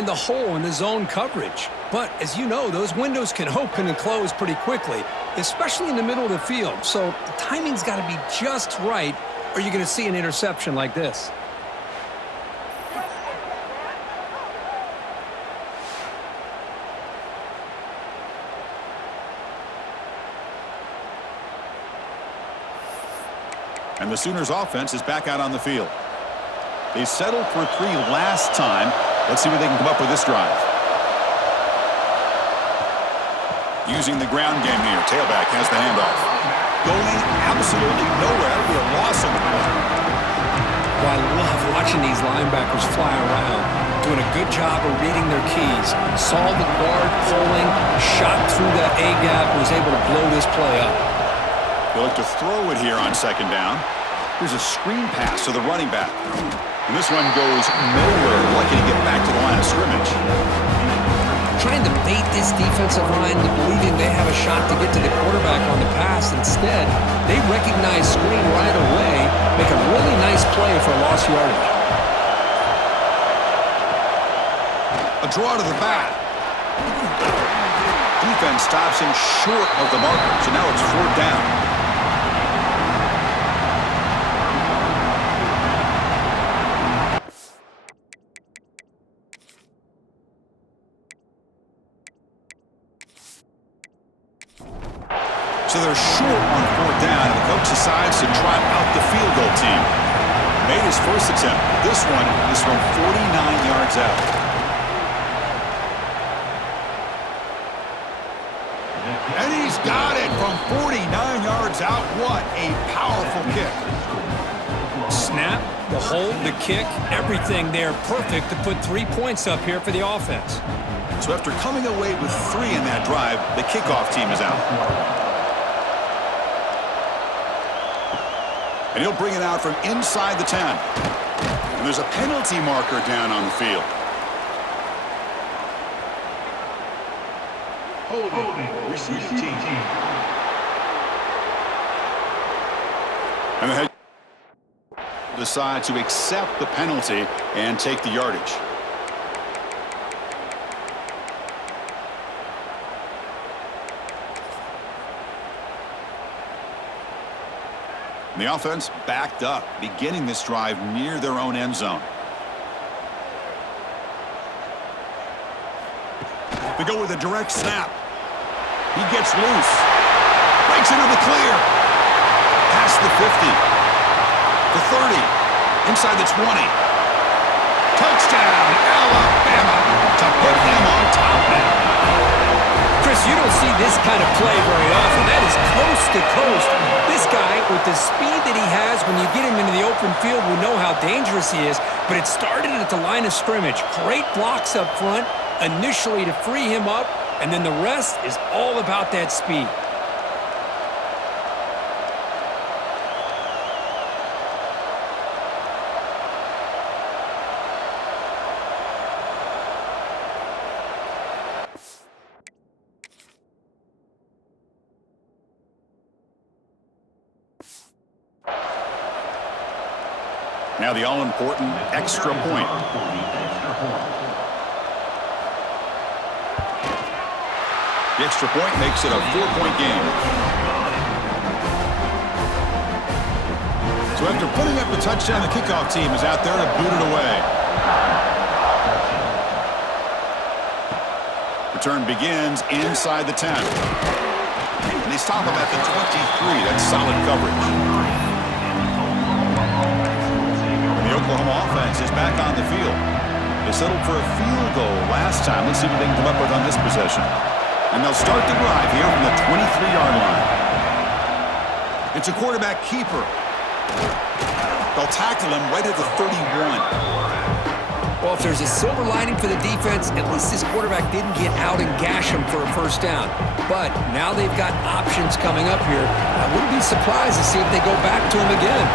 find the hole in the zone coverage. But as you know, those windows can open and close pretty quickly, especially in the middle of the field. So the timing's got to be just right, or you're going to see an interception like this. And the Sooners offense is back out on the field. They settled for 3 last time. Let's see what they can come up with this drive. Using the ground game here. Tailback has the handoff. Going absolutely nowhere. That'll be a loss on the play. Well, I love watching these linebackers fly around, doing a good job of reading their keys. Saw the guard pulling, shot through that A-gap, was able to blow this play up. They look to throw it here on second down. Here's a screen pass to the running back. And this one goes nowhere. Lucky to get back to the line of scrimmage. Trying to bait this defensive line into believing they have a shot to get to the quarterback on the pass. Instead, they recognize screen right away, make a really nice play for lost yardage. A draw to the back. Defense stops him short of the marker, so now it's 4th down. So they're short on 4th down, and the coach decides to trot out the field goal team. Made his first attempt. This one is from 49 yards out. And he's got it from 49 yards out. What a powerful kick. Snap, the hold, the kick, everything there perfect to put 3 points up here for the offense. So after coming away with 3 in that drive, the kickoff team is out. And he'll bring it out from inside the 10. And there's a penalty marker down on the field. Holding, receiving team. And the head decide to accept the penalty and take the yardage. And the offense backed up, beginning this drive near their own end zone. They go with a direct snap. He gets loose. Breaks into the clear. Past the 50. The 30. Inside the 20. Touchdown, Alabama, to put them on top now. Chris, you don't see this kind of play very often. That is coast to coast. This guy, with the speed that he has, when you get him into the open field, we know how dangerous he is, but it started at the line of scrimmage. Great blocks up front, initially to free him up, and then the rest is all about that speed. Now the all-important extra point. The extra point makes it a 4-point game. So after putting up the touchdown, the kickoff team is out there to boot it away. Return begins inside the 10. And they stop him at the 23. That's solid coverage. The Oklahoma offense is back on the field. They settled for a field goal last time. Let's see what they can come up with on this possession. And they'll start the drive here from the 23-yard line. It's a quarterback keeper. They'll tackle him right at the 31. Well, if there's a silver lining for the defense, at least this quarterback didn't get out and gash him for a first down. But now they've got options coming up here. I wouldn't be surprised to see if they go back to him again.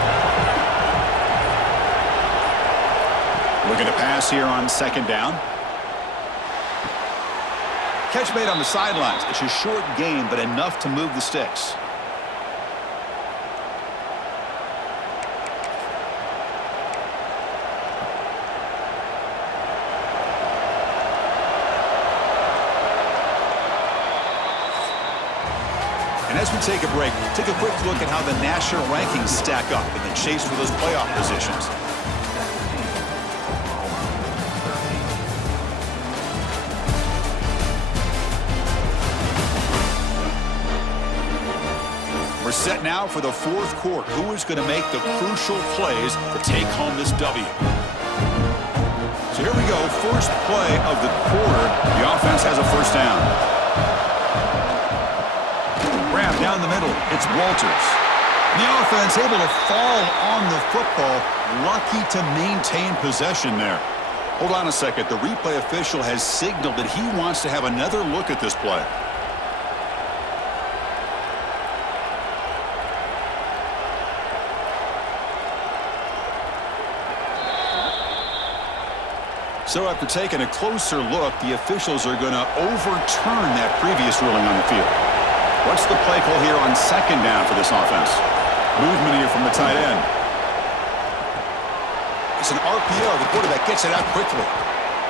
Looking to pass here on second down. Catch made on the sidelines. It's a short gain, but enough to move the sticks. And as we take a break, take a quick look at how the national rankings stack up in the chase for those playoff positions. We're set now for the fourth quarter. Who is going to make the crucial plays to take home this W? So here we go, first play of the quarter. The offense has a first down. Grab down the middle. It's Walters. The offense able to fall on the football. Lucky to maintain possession there. Hold on a second. The replay official has signaled that he wants to have another look at this play. So after taking a closer look, the officials are going to overturn that previous ruling on the field. What's the play call here on second down for this offense? Movement here from the tight end. It's an RPO. The quarterback gets it out quickly.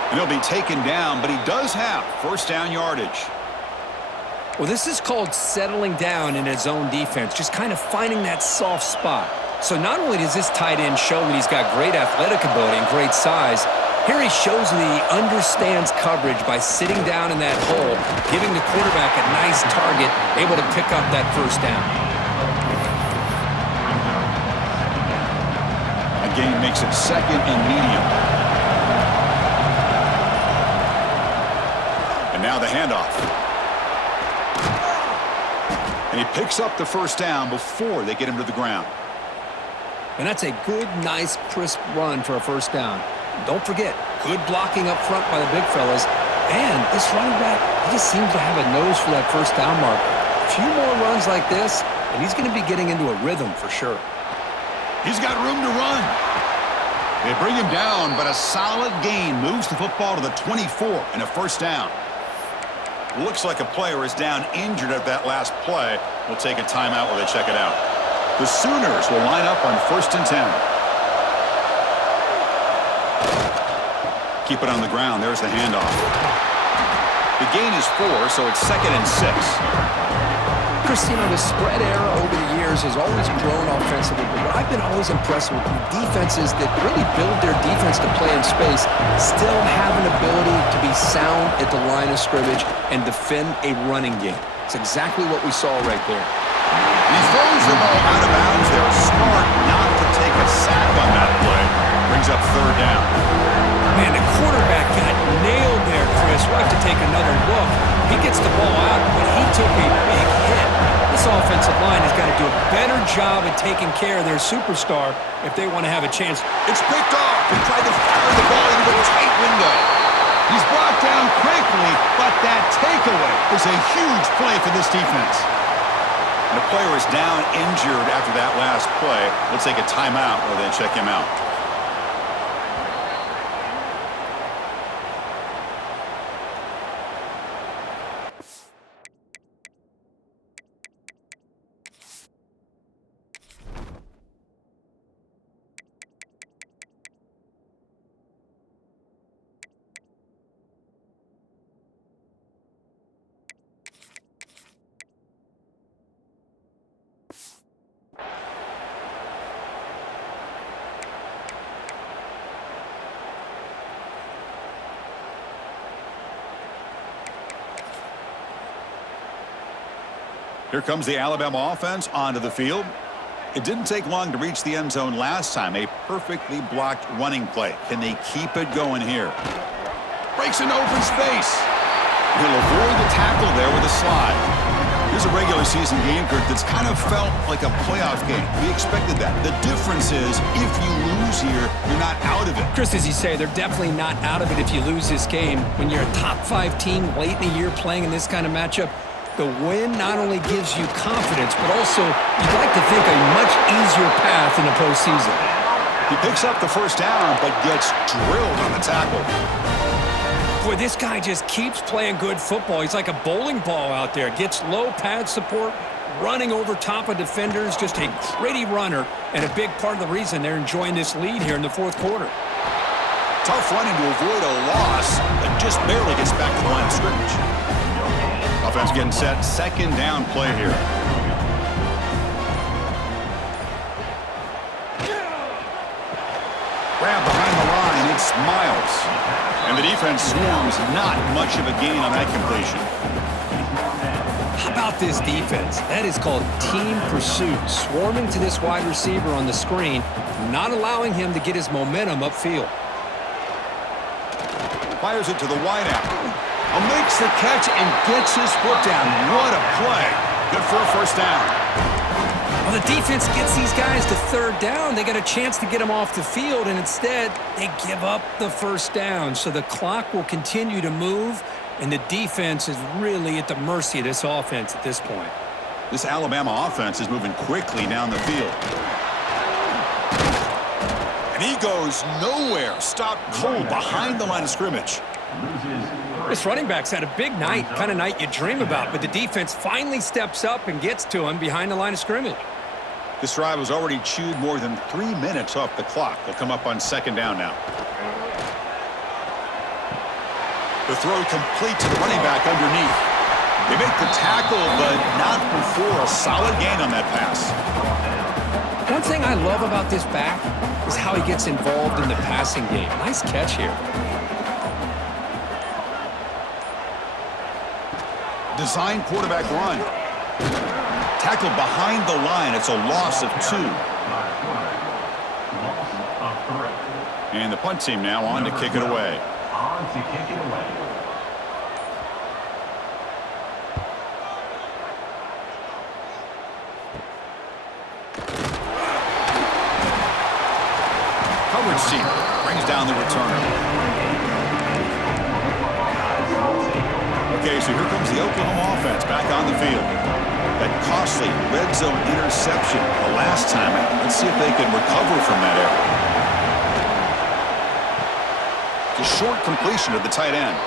And he'll be taken down, but he does have first down yardage. Well, this is called settling down in his own defense, just kind of finding that soft spot. So not only does this tight end show that he's got great athletic ability and great size, here he shows that he understands coverage by sitting down in that hole, giving the quarterback a nice target, able to pick up that first down. Again, makes it second and medium. And now the handoff. And he picks up the first down before they get him to the ground. And that's a good, nice, crisp run for a first down. Don't forget, good blocking up front by the big fellas. And this running back, he just seems to have a nose for that first down marker. A few more runs like this, and he's going to be getting into a rhythm for sure. He's got room to run. They bring him down, but a solid gain moves the football to the 24 and a first down. Looks like a player is down injured at that last play. We'll take a timeout while they check it out. The Sooners will line up on 1st and 10. Keep it on the ground. There's the handoff. The gain is 4, so it's 2nd and 6. Christina, the spread era over the years has always grown offensively, but what I've been always impressed with defenses that really build their defense to play in space still have an ability to be sound at the line of scrimmage and defend a running game. It's exactly what we saw right there. He throws the ball out of bounds. They're smart not to take a sack on that play. Brings up 3rd down. Man, the quarterback got nailed there, Chris. We'll have to take another look. He gets the ball out, but he took a big hit. This offensive line has got to do a better job at taking care of their superstar if they want to have a chance. It's picked off. He tried to fire the ball into a tight window. He's brought down quickly, but that takeaway is a huge play for this defense. And the player is down injured after that last play. We'll take a timeout or then check him out. Here comes the Alabama offense onto the field. It didn't take long to reach the end zone last time. A perfectly blocked running play. Can they keep it going here? Breaks into open space. He'll avoid the tackle there with a slide. Here's a regular season game, Kirk, that's kind of felt like a playoff game. We expected that. The difference is if you lose here, you're not out of it. Chris, as you say, they're definitely not out of it if you lose this game. When you're a top-5 team late in the year playing in this kind of matchup, the win not only gives you confidence, but also you'd like to think a much easier path in the postseason. He picks up the first down, but gets drilled on the tackle. Boy, this guy just keeps playing good football. He's like a bowling ball out there. Gets low pad support, running over top of defenders. Just a gritty runner, and a big part of the reason they're enjoying this lead here in the fourth quarter. Tough running to avoid a loss, but just barely gets back to the line of scrimmage. Offense getting set. Second down play here. Grab behind the line. It's Miles. And the defense swarms. Not much of a gain on that completion. How about this defense? That is called team pursuit. Swarming to this wide receiver on the screen, not allowing him to get his momentum upfield. Fires it to the wideout. Makes the catch and gets his foot down. What a play. Good for a first down. Well, the defense gets these guys to third down. They got a chance to get them off the field, and instead they give up the first down. So the clock will continue to move, and the defense is really at the mercy of this offense at this point. This Alabama offense is moving quickly down the field. And he goes nowhere. Stopped cold behind the line of scrimmage. This running back's had a big night, kind of night you dream about, but the defense finally steps up and gets to him behind the line of scrimmage. This drive has already chewed more than 3 minutes off the clock. They'll come up on second down now. The throw complete to the running back underneath. They make the tackle, but not before a solid gain on that pass. One thing I love about this back is how he gets involved in the passing game. Nice catch here. Design quarterback run. Tackled behind the line. It's a loss of 2. And the punt team now on to kick it away. Coverage team brings down the returner. Okay, so here comes the Oklahoma offense back on the field. That costly red zone interception the last time. Let's see if they can recover from that error. The short completion of the tight end.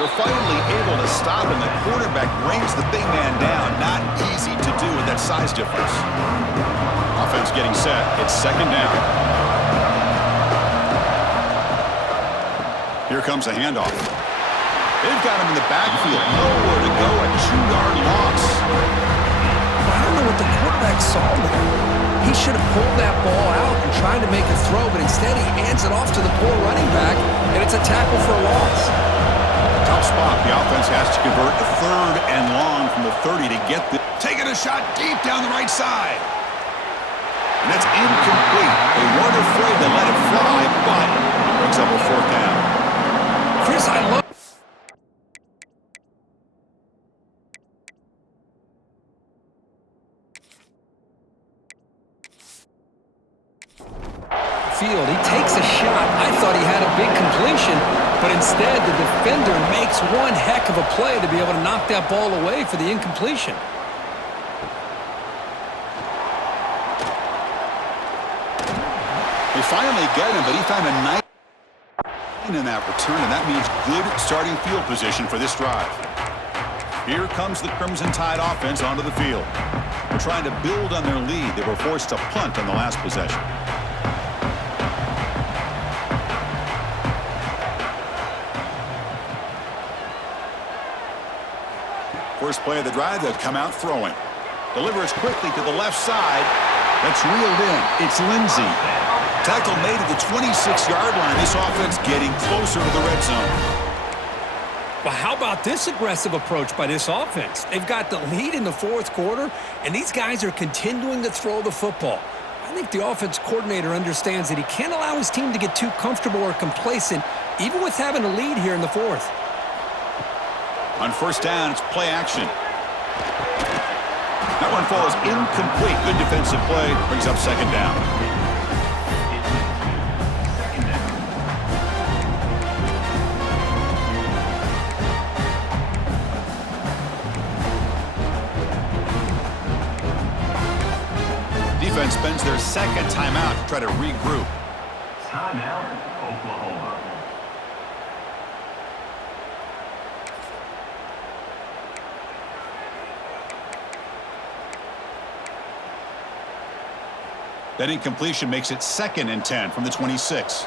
They're finally able to stop, and the quarterback brings the big man down. Not easy to do with that size difference. Offense getting set. It's second down. Here comes a handoff. They've got him in the backfield. Nowhere to go. A 2-yard loss. I don't know what the quarterback saw there. He should have pulled that ball out and tried to make a throw, but instead he hands it off to the poor running back, and it's a tackle for a loss. Tough spot. The offense has to convert a 3rd and long from the 30 to get the... Taking a shot deep down the right side. And that's incomplete. They weren't afraid to let it fly, but it brings up a 4th down. Chris, I love... field. He takes a shot. I thought he had a big completion, but instead the defender makes one heck of a play to be able to knock that ball away for the incompletion. They finally get him, but he found a nice in that return, and that means good starting field position for this drive. Here comes the Crimson Tide offense onto the field. They're trying to build on their lead. They were forced to punt on the last possession. First play of the drive, they'll come out throwing. Delivers quickly to the left side. That's reeled in. It's Lindsey. Tackle made at the 26-yard line. This offense getting closer to the red zone. Well, how about this aggressive approach by this offense? They've got the lead in the 4th quarter, and these guys are continuing to throw the football. I think the offense coordinator understands that he can't allow his team to get too comfortable or complacent, even with having a lead here in the 4th. On first down, it's play action. That one falls incomplete. Good defensive play. Brings up second down. Defense spends their second timeout to try to regroup. Timeout, Oklahoma. That incompletion makes it 2nd and 10 from the 26.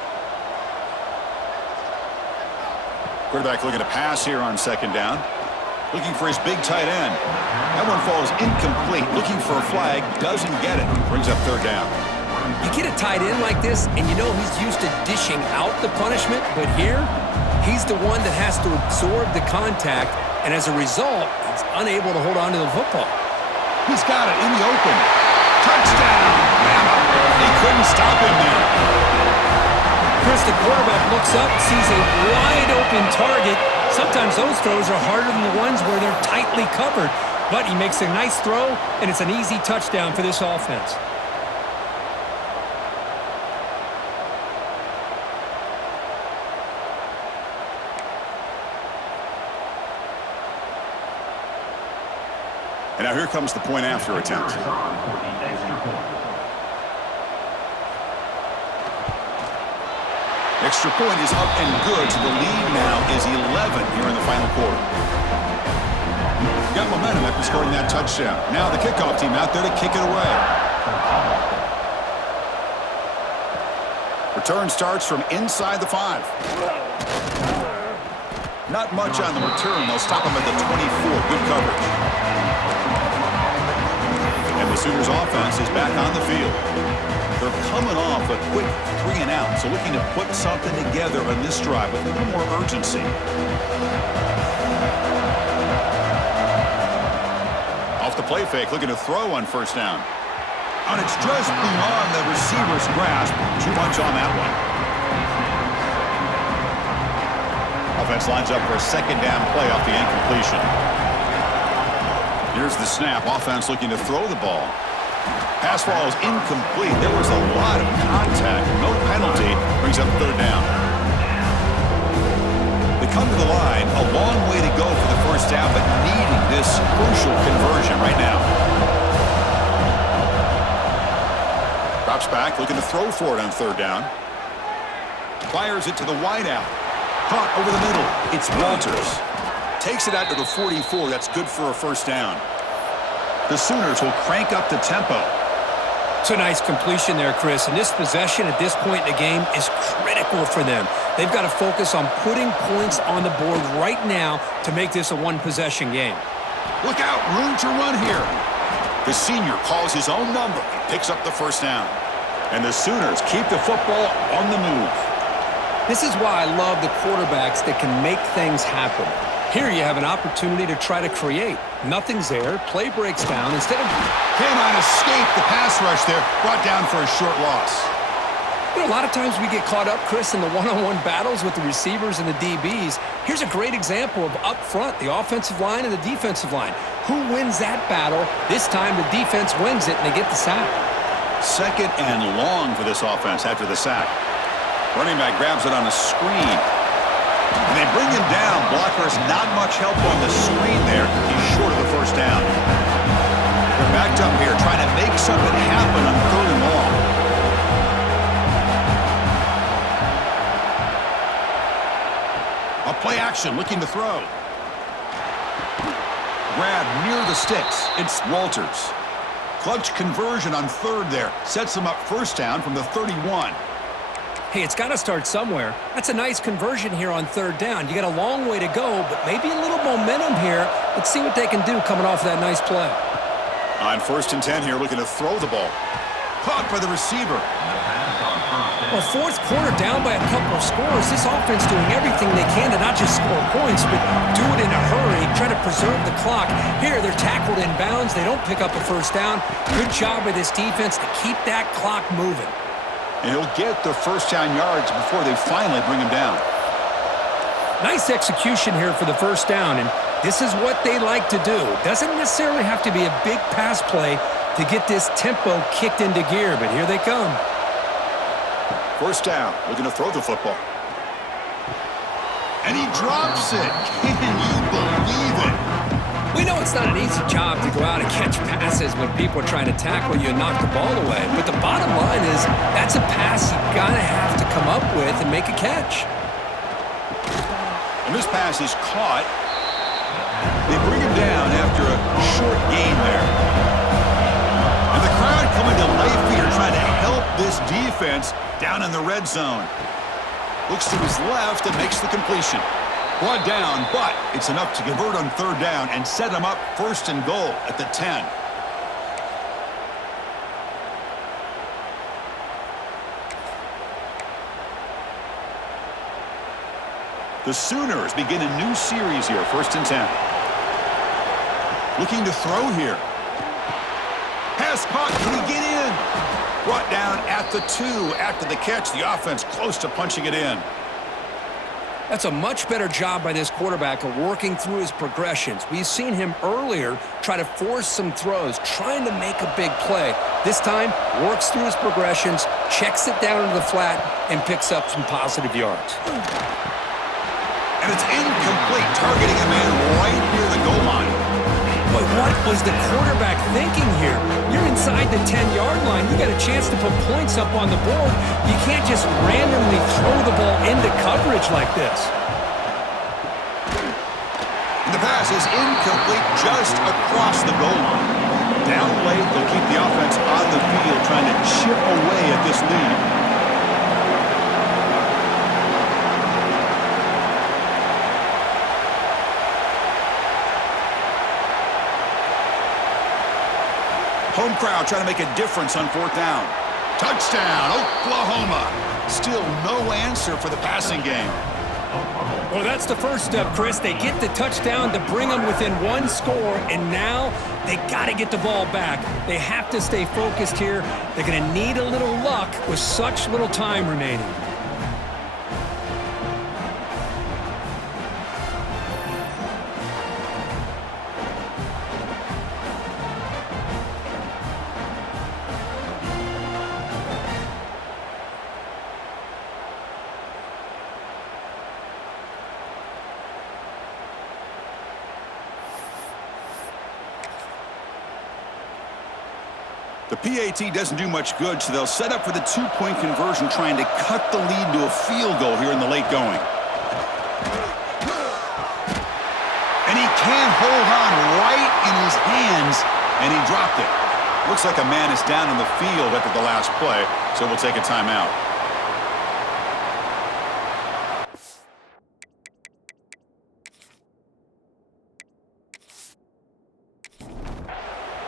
Quarterback looking to pass here on second down. Looking for his big tight end. That one falls incomplete. Looking for a flag. Doesn't get it. Brings up third down. You get a tight end like this, and you know he's used to dishing out the punishment, but here, he's the one that has to absorb the contact, and as a result, he's unable to hold on to the football. He's got it in the open. Touchdown! Bama. They couldn't stop him there. Chris, the quarterback looks up, sees a wide-open target. Sometimes those throws are harder than the ones where they're tightly covered, but he makes a nice throw, and it's an easy touchdown for this offense. And now here comes the point after attempt. Extra point is up and good, so the lead now is 11 here in the final quarter. Got momentum after scoring that touchdown. Now the kickoff team out there to kick it away. Return starts from inside the 5. Not much on the return. They'll stop him at the 24. Good coverage. And the Sooners offense is back on the field. They're coming off a quick 3 and out, so looking to put something together on this drive with a little more urgency. Off the play fake, looking to throw on first down. And it's just beyond the receiver's grasp. Too much on that one. Offense lines up for a second down play off the incompletion. Here's the snap. Offense looking to throw the ball. Pass ball is incomplete. There was a lot of contact. No penalty. Brings up third down. They come to the line. A long way to go for the first down, but needing this crucial conversion right now. Drops back, looking to throw for it on third down. Fires it to the wideout. Caught over the middle. It's Walters. Takes it out to the 44. That's good for a first down. The Sooners will crank up the tempo. It's a nice completion there, Chris. And this possession at this point in the game is critical for them. They've got to focus on putting points on the board right now to make this a one-possession game. Look out, room to run here. The senior calls his own number and picks up the first down. And the Sooners keep the football on the move. This is why I love the quarterbacks that can make things happen. Here you have an opportunity to try to create. Nothing's there. Play breaks down. Instead of... Cannot escape the pass rush there. Brought down for a short loss. You know, a lot of times we get caught up, Chris, in the one-on-one battles with the receivers and the DBs. Here's a great example of up front, the offensive line and the defensive line. Who wins that battle? This time the defense wins it, and they get the sack. Second and long for this offense after the sack. Running back grabs it on a screen. And they bring him down. Blockers not much help on the screen there. He's short of the first down. They're backed up here trying to make something happen on third and long. A play action looking to throw. Grab near the sticks. It's Walters. Clutch conversion on third there. Sets them up first down from the 31. Hey, it's got to start somewhere. That's a nice conversion here on third down. You got a long way to go, but maybe a little momentum here. Let's see what they can do coming off that nice play. On first and 10 here, looking to throw the ball. Caught by the receiver. Well, fourth quarter down by a couple of scores. This offense doing everything they can to not just score points, but do it in a hurry, try to preserve the clock. Here, they're tackled in bounds. They don't pick up a first down. Good job by this defense to keep that clock moving. And he'll get the first down yards before they finally bring him down. Nice execution here for the first down, and this is what they like to do. Doesn't necessarily have to be a big pass play to get this tempo kicked into gear, but here they come. First down, looking to throw the football. And he drops it. Can you believe it? We know it's not an easy job to go out and catch passes when people are trying to tackle you and knock the ball away. But the bottom line is that's a pass you got to have to come up with and make a catch. And this pass is caught. They bring him down after a short gain there. And the crowd coming to life here trying to help this defense down in the red zone. Looks to his left and makes the completion. Brought down, but it's enough to convert on third down and set them up first and goal at the 10. The Sooners begin a new series here, first and 10. Looking to throw here. Pass caught, can he get in? Brought down at the 2 after the catch. The offense close to punching it in. That's a much better job by this quarterback of working through his progressions. We've seen him earlier try to force some throws, trying to make a big play. This time, works through his progressions, checks it down into the flat, and picks up some positive yards. And it's incomplete, targeting a man right near the goal line. But what was the quarterback thinking here? You're inside the 10-yard line. You got a chance to put points up on the board. You can't just randomly throw the ball into coverage like this. And the pass is incomplete just across the goal line. Down late, they'll keep the offense on the field trying to chip away at this lead. Home crowd trying to make a difference on fourth down. Touchdown, Oklahoma. Still no answer for the passing game. Well, that's the first step, Chris. They get the touchdown to bring them within one score, and now they got to get the ball back. They have to stay focused here. They're going to need a little luck with such little time remaining. The PAT doesn't do much good, so they'll set up for the two-point conversion, trying to cut the lead to a field goal here in the late going. And he can't hold on right in his hands, and he dropped it. Looks like a man is down on the field after the last play, so we'll take a timeout.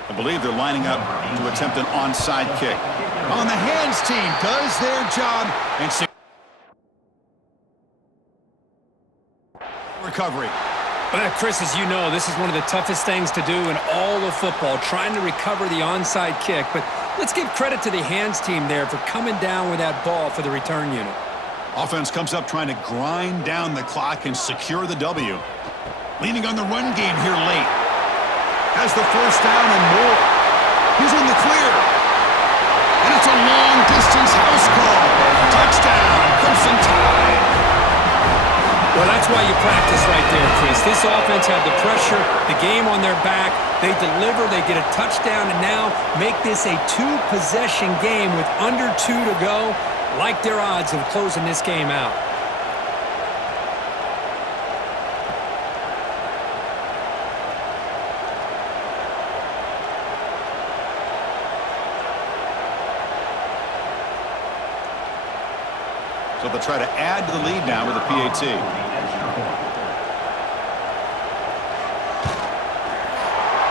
I believe they're lining up to attempt an onside kick. On the hands team does their job and recovery. Well, Chris, as you know, this is one of the toughest things to do in all of football, trying to recover the onside kick. But let's give credit to the hands team there for coming down with that ball for the return unit. Offense comes up trying to grind down the clock and secure the W. Leaning on the run game here late. Has the first down and more. He's in the clear. And it's a long-distance house call. Touchdown, Crimson Tide. Well, that's why you practice right there, Chris. This offense had the pressure, the game on their back. They deliver, they get a touchdown, and now make this a two-possession game with under 2 to go. Like their odds of closing this game out. So they'll try to add to the lead now with a PAT.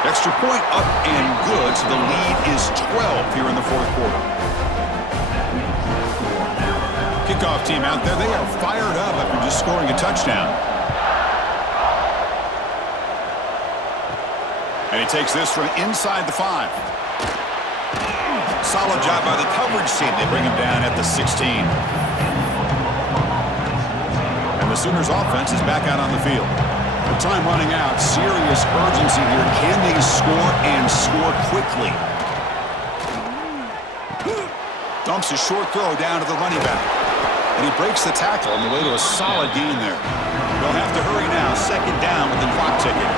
Extra point up and good, so the lead is 12 here in the fourth quarter. Kickoff team out there, they are fired up after just scoring a touchdown. And he takes this from inside the 5. Solid job by the coverage team. They bring him down at the 16. The Sooners offense is back out on the field. With time running out, serious urgency here. Can they score and score quickly? Dumps a short throw down to the running back. And he breaks the tackle on the way to a solid gain there. They'll have to hurry now. Second down with the clock ticking.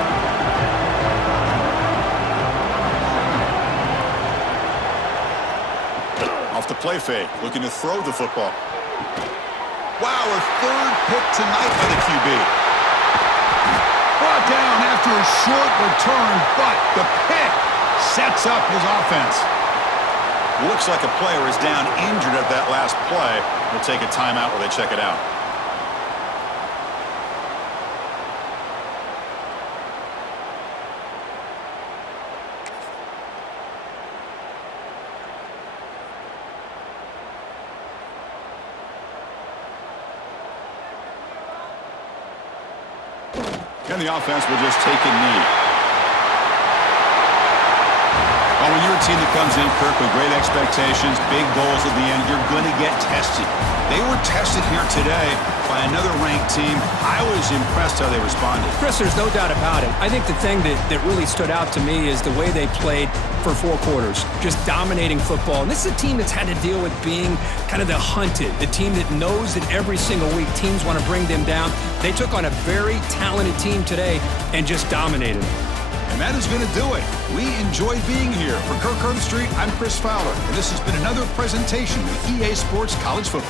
Off the play fake, looking to throw the football. Wow, a third pick tonight by the QB. Brought down after a short return, but the pick sets up his offense. Looks like a player is down injured at that last play. We'll take a timeout while they check it out. And the offense will just take a knee. Oh, when you're a team that comes in, Kirk, with great expectations, big goals at the end, you're going to get tested. They were tested here today by another ranked team. I was impressed how they responded. Chris, there's no doubt about it. I think the thing that really stood out to me is the way they played for 4 quarters, just dominating football. And this is a team that's had to deal with being kind of the hunted, the team that knows that every single week teams want to bring them down. They took on a very talented team today and just dominated. And that is going to do it. We enjoyed being here. For Kirk Herbstreit, I'm Chris Fowler, and this has been another presentation of EA Sports College Football.